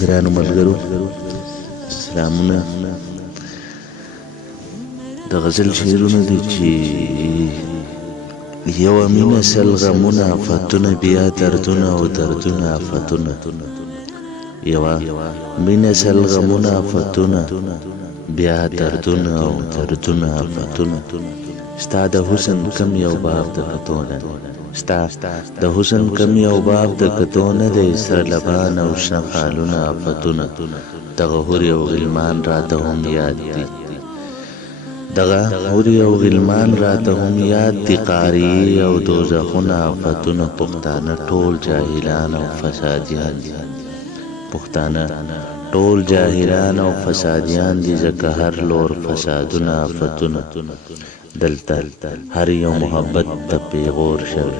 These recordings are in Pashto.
ګرانو ملګرو سلامونه. د غزل شعرونه دي چې یو مینه سل غمونه آفتونه بیا دردونه او دردونه آفتونه، یوه مینه سل غمونه آفتونه بیا دردونه او دردونه آفتونه. ستا د حسن کم یو باب د کتو نه دی، ستا د حسن کم یو باب د کتو نه دی، سره لبان او شنه خالونه آفتونه. دغه هورې او غلمان راته هم یاد دي، دغه هورې او غلمان راته هم یاد دي، قاریې او دوزخونه آفتونه. پښتانه ټول جاهلان او فسادیان دي، پښتانه ټول جاهلان او فسادیان دي، ځکه هر لور فسادونه آفتونه. دلته هر یو محبت ته پیغور شوی،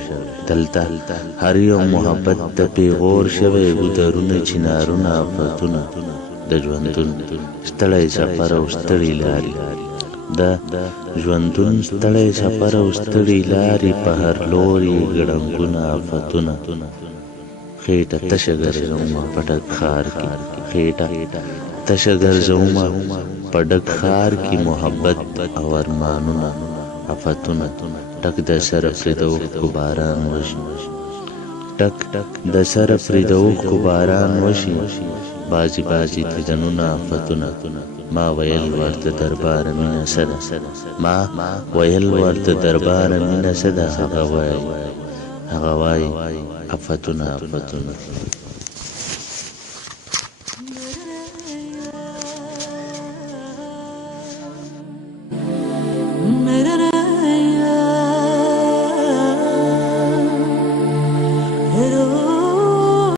دلته هر یو محبت ته پیغور شوی، ګودرونه چنارونه آفتونه. د ژوندون ستړی سفر او ستړي لارې، د ژوندون ستړی سفر او ستړي لارې، په هر لوري ګړنګونه آفتونه. خېټه تشه ګرځومه په ډک ښار کې، خېټه تشه ګرځومه په ډک ښار کې، محبت او ارمانونه آفتونه. ټک د سره پرې د اوښکو باران وشي، ټک د سره پرې د اوښکو باران وشي، بازي بازي دیدنونه آفتونه. ما ویل ورته درباره مینه څه ده، ما ویل ورته درباره مینه څه ده، هغه وایي آفتونه آفتونه.